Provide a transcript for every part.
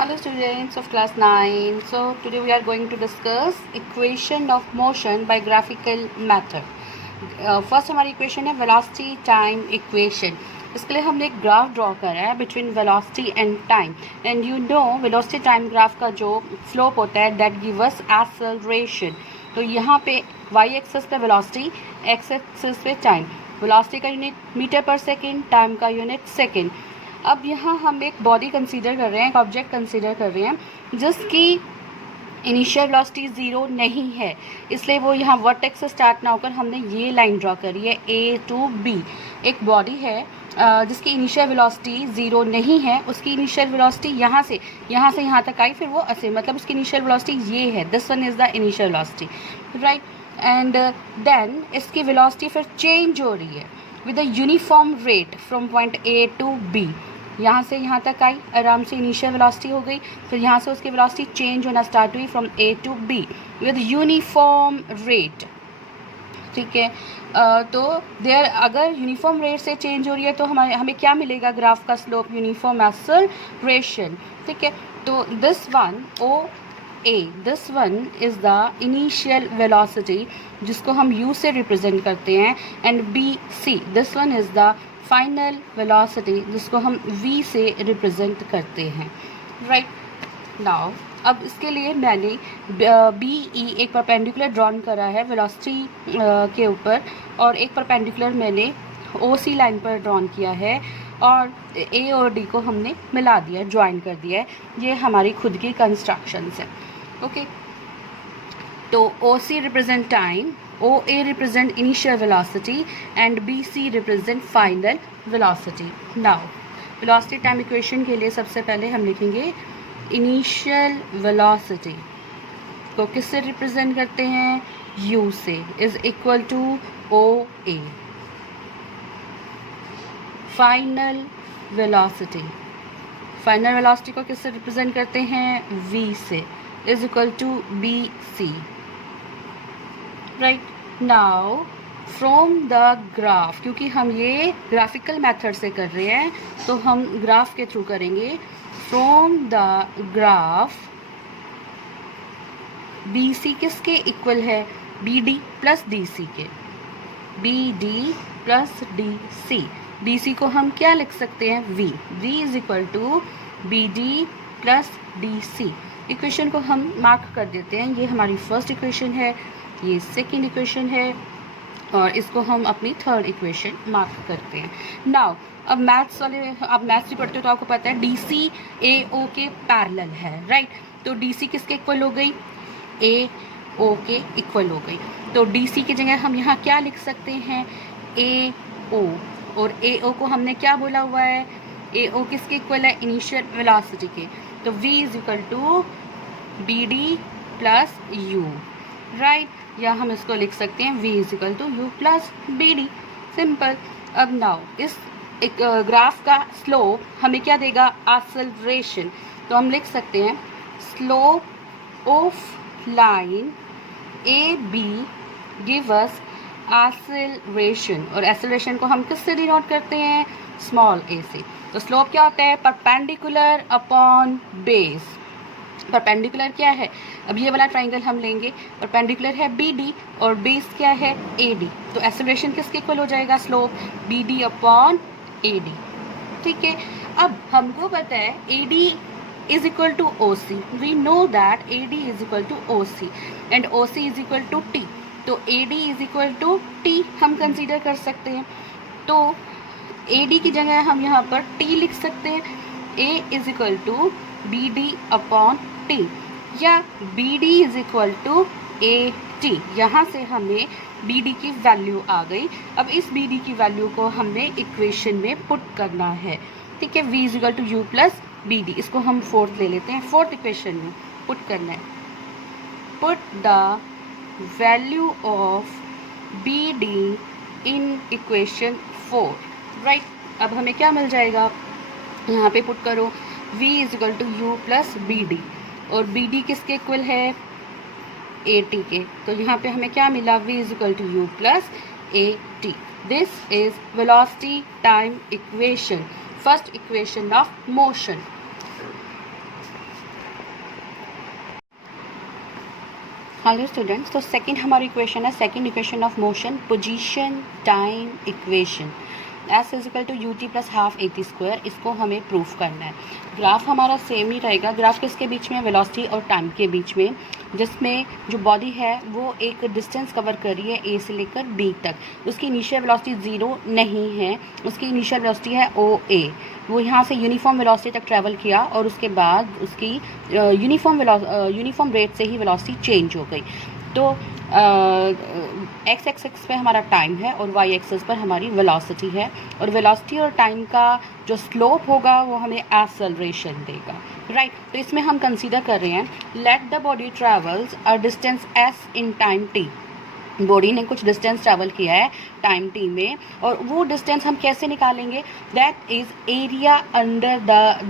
Hello students of class 9. So today we are going to discuss equation of motion by graphical method. First हमारी equation है velocity time equation. इसके लिए हमने एक graph draw करा है between velocity and time. And you know velocity time graph का जो स्लोप होता है दैट गिव अस एक्सेलरेशन. तो यहाँ पे वाई एक्सेस पे वेलोसिटी, एक्स एक्सेस पे टाइम. वेलोसिटी का यूनिट मीटर पर सेकेंड, टाइम का यूनिट सेकेंड. अब यहाँ हम एक बॉडी कंसीडर कर रहे हैं, एक ऑब्जेक्ट कंसीडर कर रहे हैं जिसकी इनिशियल वेलोसिटी ज़ीरो नहीं है, इसलिए वो यहाँ वर्टेक्स से स्टार्ट ना होकर हमने ये लाइन ड्रॉ करी है ए टू बी. एक बॉडी है जिसकी इनिशियल वेलोसिटी ज़ीरो नहीं है, उसकी इनिशियल वेलोसिटी यहाँ से यहाँ तक आई, फिर वो ऐसे मतलब उसकी इनिशियल वेलोसिटी ये है. This one is the initial velocity, right. And then इसकी वेलोसिटी फिर चेंज हो रही है with a uniform rate from point A to B. यहाँ से यहाँ तक आई, आराम से इनिशियल वेलोसिटी हो गई, फिर यहाँ से उसकी वेलोसिटी चेंज होना स्टार्ट हुई from A to B with uniform rate. ठीक है. तो देयर अगर यूनिफॉर्म रेट से चेंज हो रही है तो हमें क्या मिलेगा? ग्राफ का स्लोप यूनिफॉर्म एक्सेलरेशन. ठीक है. तो this one O A, this one is the initial velocity जिसको हम u से रिप्रेजेंट करते हैं, and B C, this one is the final velocity जिसको हम v से रिप्रेजेंट करते हैं, राइट. नाउ अब इसके लिए मैंने बी ई एक परपेंडिकुलर ड्रॉन करा है वेलोसिटी के ऊपर, और एक परपेंडिकुलर मैंने ओ सी लाइन पर ड्रॉन किया है, और ए और डी को हमने मिला दिया, ज्वाइन कर दिया है. ये हमारी खुद की कंस्ट्रक्शंस है. ओके. तो O C represent time, O A represent initial velocity, and B C represent final velocity. Now velocity time equation के लिए सबसे पहले हम लिखेंगे इनिशियल वेलोसिटी को किससे रिप्रेजेंट करते हैं? u से, is equal to O A. Final velocity, final velocity को किससे रिप्रेजेंट करते हैं? v से, is equal to B C, right. Now from the graph, क्योंकि हम ये ग्राफिकल मेथड से कर रहे हैं तो हम ग्राफ के थ्रू करेंगे. From the graph B C किसके इक्वल है? B D plus D C के. B D plus D C. D C को हम क्या लिख सकते हैं? V. V is equal to B D plus D C. Equation को हम मार्क कर देते हैं. ये हमारी फर्स्ट इक्वेशन है, ये सेकेंड इक्वेशन है, और इसको हम अपनी थर्ड इक्वेशन मार्क करते हैं. नाउ अब मैथ्स वाले, आप मैथ्स भी पढ़ते हो तो आपको पता है डी सी ए ओ के पैरेलल है, राइट. तो डी सी किसके इक्वल हो गई? ए ओ के इक्वल हो गई. तो डी सी की जगह हम यहाँ क्या लिख सकते हैं? ए ओ. और ए ओ को हमने क्या बोला हुआ है? ए ओ किसके इक्वल है? इनिशियल वेलोसिटी के. तो v is equal to B D plus u, right. या हम इसको लिख सकते हैं v is equal to you plus B D. Simple. अब नाउ इस एक ग्राफ का स्लोप हमें क्या देगा? एक्सेलरेशन. तो हम लिख सकते हैं slope of line A B give us acceleration, और एक्सेलरेशन को हम किससे डिनोट करते हैं? स्मॉल ए से. तो स्लोप क्या होता है? Perpendicular upon base. परपेंडिकुलर क्या है? अब ये वाला ट्राइंगल हम लेंगे, परपेंडिकुलर है बी डी और बेस क्या है? A D. तो एक्सेलरेशन किसके इक्वल हो जाएगा? Slope B D upon A D. ठीक है. अब हमको पता है A D is equal to O C. We know that A D is equal to O C and O C is equal to T. तो A D is equal to T हम consider कर सकते हैं. तो A D की जगह हम यहाँ पर टी लिख सकते हैं. A is equal to B D upon T, या B D is equal to A T. यहाँ से हमें बी डी की वैल्यू आ गई. अब इस बी डी की वैल्यू को हमने इक्वेशन में पुट करना है. ठीक है. v is equal to you plus B D. इसको हम फोर्थ ले लेते हैं. फोर्थ इक्वेशन में पुट करना है. Put the value of B D in equation 4, right. अब हमें क्या मिल जाएगा? यहाँ पे पुट करो v is equal to you plus B D, और बी डी किसके इक्वल है? ए टी के. तो यहाँ पे हमें क्या मिला? v is equal to you plus A T. This is velocity time equation, first equation of motion. Hello students, तो सेकंड हमारी इक्वेशन है, second equation of motion, position time equation. S is equal to U T plus half A T square, इसको हमें proof करना है। Graph हमारा same ही रहेगा। Graph किसके बीच में? वेलोसिटी और टाइम के बीच में, जिसमें जो बॉडी है वो एक डिस्टेंस कवर कर रही है ए से लेकर बी तक। उसकी इनिशियल वेलोसिटी 0 नहीं है, उसकी इनिशियल वेलोसिटी है ओ ए। वो यहाँ से यूनिफॉर्म वेलोसिटी तक ट्रैवल किया और उसके बाद उसकी यूनिफॉर्म रेट से ही वेलोसिटी चेंज हो गई। तो एक्स एक्सिस पे हमारा टाइम है और वाई एक्सिस पर हमारी वेलोसिटी है, और वेलोसिटी और टाइम का जो स्लोप होगा वो हमें एक्सेलरेशन देगा, राइट। तो इसमें हम कंसीडर कर रहे हैं, let the body travels a distance S in time T. Body ने कुछ डिस्टेंस ट्रैवल किया है टाइम टी में, और वो डिस्टेंस हम कैसे निकालेंगे? That is area under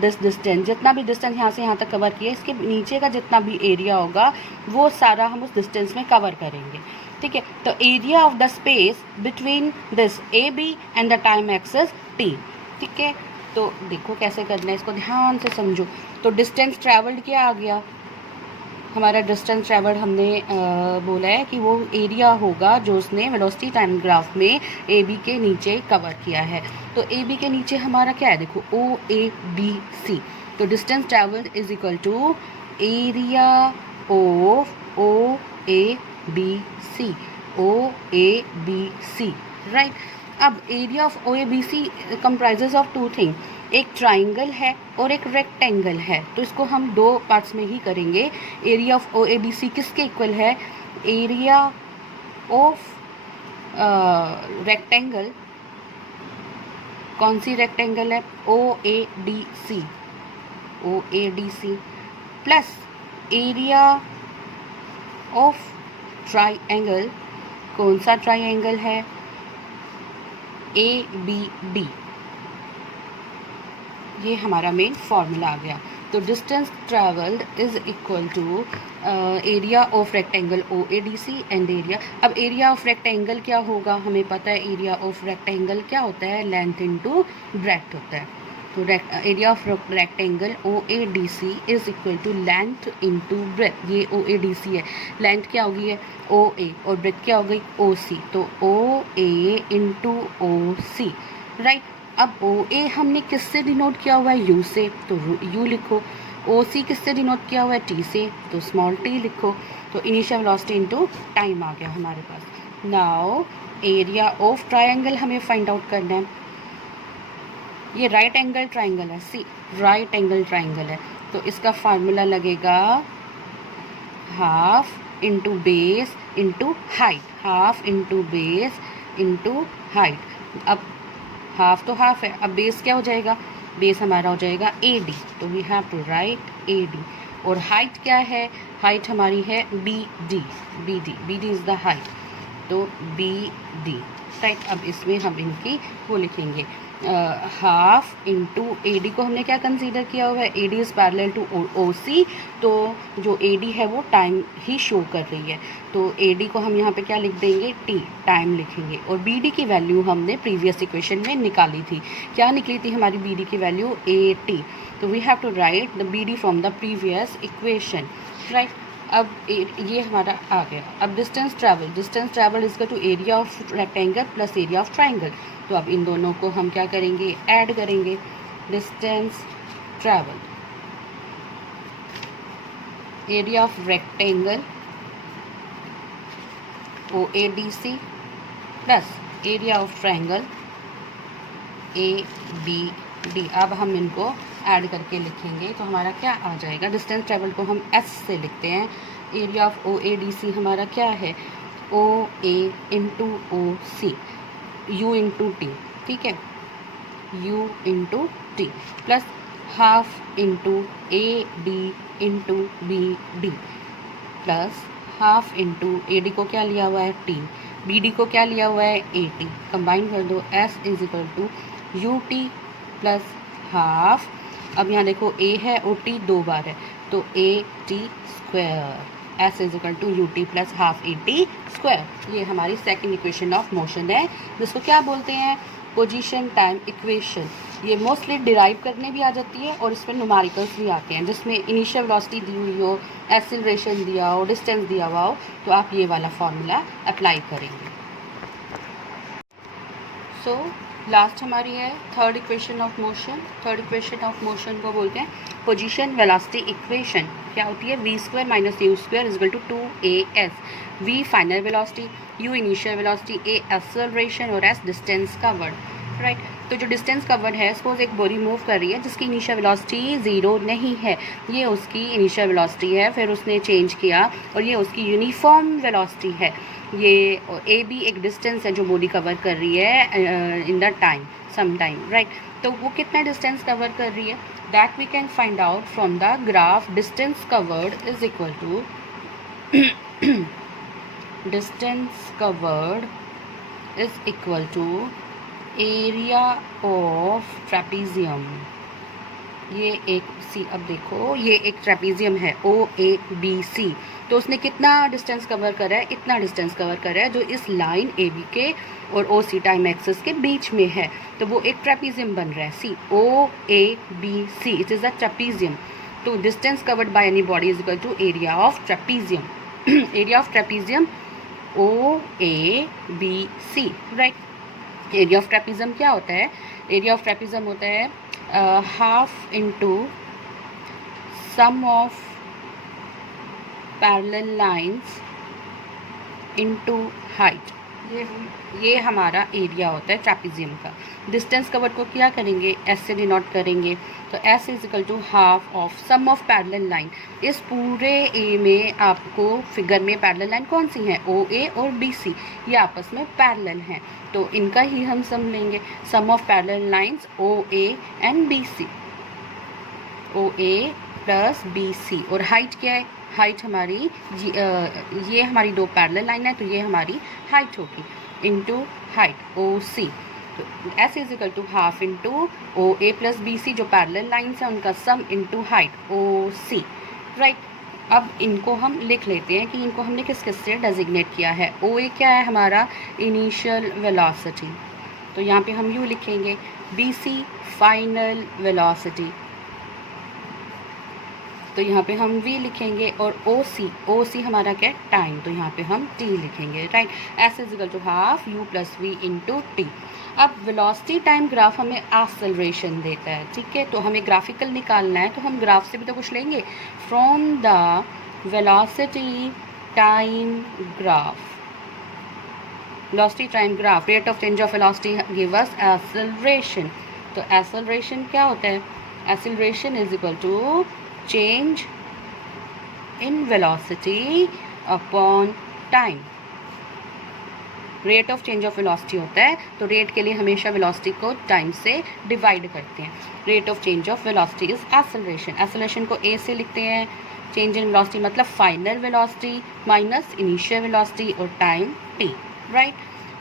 this distance. जितना भी डिस्टेंस यहाँ से यहाँ तक कवर किया, इसके नीचे का जितना भी एरिया होगा वो सारा हम उस डिस्टेंस में कवर करेंगे, ठीक है। तो area of the space between this A B and the time axis T, ठीक है। तो देखो कैसे करना है, इसको ध्यान से समझो। तो डिस्टेंस ट्रैवल्ड क्या आ गया हमारा? डिस्टेंस ट्रैवल हमने बोला है कि वो एरिया होगा जो उसने वेलोसिटी टाइम ग्राफ में ए बी के नीचे कवर किया है। तो ए बी के नीचे हमारा क्या है? देखो ओ ए बी सी। तो distance travelled is equal to area of O A B C, O A B C, right. अब area of O A B C comprises of two thing, एक triangle है और एक रेक्टेंगल है। तो इसको हम दो पार्ट्स में ही करेंगे। Area of O A B C किसके इक्वल है? एरिया ऑफ रेक्टेंगल, कौन सी रेक्टेंगल है? O A D C, O A D C, plus area of triangle, कौन सा ट्राइंगल है? A B D. ये हमारा मेन फॉर्मूला आ गया। तो distance travelled is equal to area of rectangle O A D C and area. अब area of rectangle क्या होगा? हमें पता है एरिया ऑफ रेक्टेंगल क्या होता है? लेंथ इनटू ब्रेड्थ होता है। तो area of rectangle O A D C is equal to length into breadth. ये ओ ए डी सी है, लेंथ क्या होगी है? ओ ए, और ब्रेड्थ क्या हो गई? ओ सी। तो ओ A into O C, right. अब ओ ए हमने किससे डिनोट किया हुआ है? यू से, तो यू लिखो। ओ सी किससे डिनोट किया हुआ है? टी से, तो स्मॉल टी लिखो। तो इनिशियल वेलोसिटी इनटू टाइम आ गया हमारे पास। नाउ एरिया ऑफ ट्रायंगल हमें फाइंड आउट करना है। ये राइट एंगल ट्रायंगल है, सी राइट एंगल ट्रायंगल है। तो इसका फार्मूला लगेगा half into base into height, half into base into height. अब हाफ तो हाफ है, अब बेस क्या हो जाएगा? बेस हमारा हो जाएगा ए डी। तो we have to write A D. और हाइट क्या है? हाइट हमारी है B D, B D, B D is the height. तो बी डी, राइट। अब इसमें हम इनकी वो लिखेंगे हाफ इंटू ए डी को हमने क्या कंसीडर किया हुआ है? A D is parallel to O C. तो जो ए डी है वो टाइम ही शो कर रही है, तो ए डी को हम यहाँ पे क्या लिख देंगे? टी, टाइम लिखेंगे। और बी डी की वैल्यू हमने प्रीवियस इक्वेशन में निकाली थी। क्या निकली थी हमारी बी डी की वैल्यू? A T. तो we have to write the B D from the previous equation, right. अब ये हमारा आ गया। अब distance travel, distance travel is to area of rectangle plus area of triangle. तो अब इन दोनों को हम क्या करेंगे? ऐड करेंगे। Distance travel, area of rectangle O A D C plus area of triangle A B D. अब हम इनको ऐड करके लिखेंगे तो हमारा क्या आ जाएगा? डिस्टेंस ट्रैवल को हम एस से लिखते हैं। Area of O A D C हमारा क्या है? O A into O C, U into T, ठीक है, U into T, plus half into A D into B D, plus half into A D को क्या लिया हुआ है? टी, बी डी को क्या लिया हुआ है? A T. कंबाइन कर दो, S is equal to U T plus half. अब यहाँ देखो ए है और टी दो बार है, तो A T square, S is equal to U T plus half A T square. ये हमारी सेकेंड इक्वेशन ऑफ मोशन है, जिसको क्या बोलते हैं? पोजीशन टाइम इक्वेशन, ये मोस्टली डिराइव करने भी आ जाती है और इसमें न्यूमेरिकल्स भी आते हैं, जिसमें इनिशियल वेलोसिटी दी हुई हो, एक्सीलरेशन दिया हो, डिस्टेंस दिया हुआ हो, तो आप ये वाला फॉर्मूला अप्लाई करेंगे। सो लास्ट हमारी है third equation of motion. Third equation of motion को बोलते हैं पोजीशन वेलोसिटी इक्वेशन। क्या होती है? V square minus U square is equal to 2AS। V final velocity, U initial velocity, A acceleration और एस डिस्टेंस कवर्ड, राइट। तो जो distance covered है, सपोज एक बॉडी मूव कर रही है जिसकी इनिशियल वेलोसिटी 0 नहीं है, ये उसकी इनिशियल वेलोसिटी है, फिर उसने चेंज किया और ये उसकी यूनिफॉर्म वेलोसिटी है। ये ए बी एक डिस्टेंस है जो बॉडी कवर कर रही है in the time, some time, right. तो वो कितना डिस्टेंस कवर कर रही है, that we can find out from the graph. Distance covered is equal to distance covered is equal to area of trapezium. ये एक सी, अब देखो ये एक ट्रेपीजियम है OABC, तो उसने कितना डिस्टेंस कवर करा है? इतना डिस्टेंस कवर करा है जो इस लाइन AB के और OC टाइम एक्सिस के बीच में है, तो वो एक ट्रेपीजियम बन रहा है। COABC, it is a trapezium. तो distance covered by any body is equal to area of trapezium. Area of trapezium OABC, right. Area of trapezium क्या होता है? एरिया ऑफ ट्रेपीजियम होता है half into sum of parallel lines into height. ये हमारा area होता है trapezium का। डिस्टेंस कवर्ड को क्या करेंगे? एस से डिनोट करेंगे, तो S is equal to half of sum of parallel line. इस पूरे ए में आपको फिगर में पैरेलल लाइन कौन सी है? OA और BC, ये आपस में पैरेलल हैं, तो इनका ही हम सम लेंगे। Sum of parallel lines OA and BC, OA plus BC। और हाइट क्या है? हाइट हमारी ये हमारी दो पैरेलल लाइन है, तो ये हमारी हाइट होगी इनटू हाइट OC। तो S is equal to half into OA plus BC, जो पैरेलल लाइन्स हैं उनका sum into height OC, right. अब इनको हम लिख लेते हैं कि इनको हमने किस किस से डेजिग्नेट किया है। OA क्या है? हमारा इनिशियल वेलोसिटी, तो यहाँ पे हम U लिखेंगे। BC फाइनल वेलोसिटी, तो यहाँ पे हम V लिखेंगे। और OC हमारा क्या है? टाइम, तो यहाँ पे हम T लिखेंगे, right. S is equal to half U plus V into T। अब वेलोसिटी टाइम ग्राफ हमें एक्सेलरेशन देता है, ठीक है, तो हमें ग्राफिकल निकालना है, तो हम ग्राफ से भी तो कुछ लेंगे। From the velocity time graph, velocity time graph, rate of change of velocity give us acceleration. तो एक्सेलरेशन क्या होता है? Acceleration is equal to change in velocity upon time. Rate of change of velocity होता है, तो rate के लिए हमेशा वेलोसिटी को टाइम से डिवाइड करते हैं। Rate of change of velocity is acceleration. Acceleration को A से लिखते हैं, चेंज इन वेलोसिटी मतलब final velocity minus initial velocity और time T, right.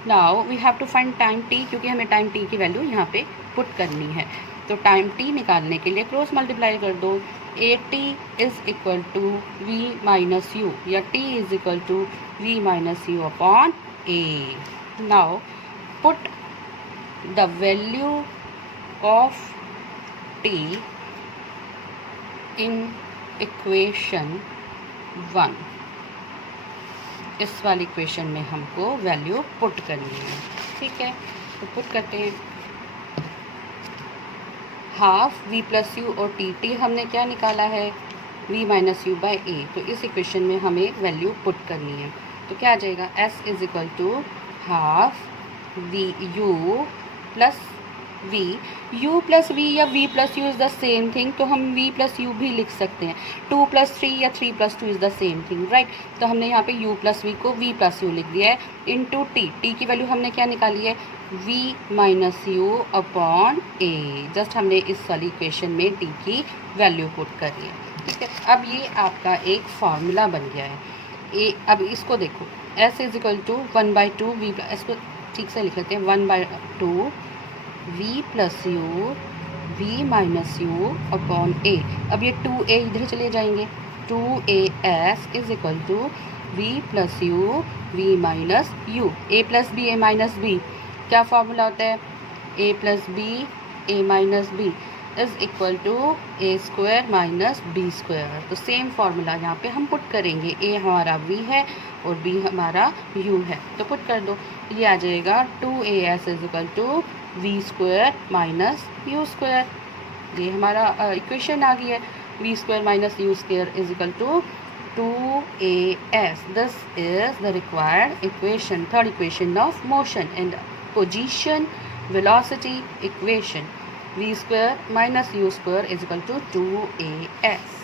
Now we have to find time T, क्योंकि हमें टाइम T की वैल्यू यहाँ पे पुट करनी है। तो टाइम T निकालने के लिए क्रॉस मल्टीप्लाई कर दो। AT is equal to V minus U, या T is equal to V minus U upon A. Now put the value of T in equation 1. इस वाली इक्वेशन में हमको वैल्यू पुट करनी है, ठीक है, तो पुट करते हैं। हाफ V प्लस U और T हमने क्या निकाला है? V minus U by A, तो इस इक्वेशन में हमें वैल्यू पुट करनी है। तो क्या आ जाएगा? S is equal to half U plus V। U plus V या V plus U is the same thing, तो हम V प्लस U भी लिख सकते हैं। 2 प्लस 3 या 3 plus 2 is the same thing, right. तो हमने यहाँ पे U प्लस V को V प्लस U लिख दिया है इनटू T की वैल्यू हमने क्या निकाली है? V minus U upon A। Just हमने इस वाली इक्वेशन में T की वैल्यू पुट कर दी है, ठीक है। अब ये आपका एक फार्मूला बन गया है। अब इसको देखो, S is equal to 1/2 V, इसको ठीक से लिख लेते हैं, 1/2 V plus U V minus U upon A। अब ये 2A इधर चले जाएंगे, 2AS is equal to V plus U V minus U। A plus B A minus B क्या फार्मूला होता है? A plus B A minus B is equal to A square minus B square. तो same formula यहाँ पे हम put करेंगे, ए हमारा we है और बी हमारा यू है, तो पुट कर दो। ये आ जाएगा 2as is equal to V square minus U square. ये हमारा इक्वेशन आ गई है, V square minus U square is equal to 2as. This is the required equation, third equation of motion and position velocity equation. V square minus u square is equal to 2as.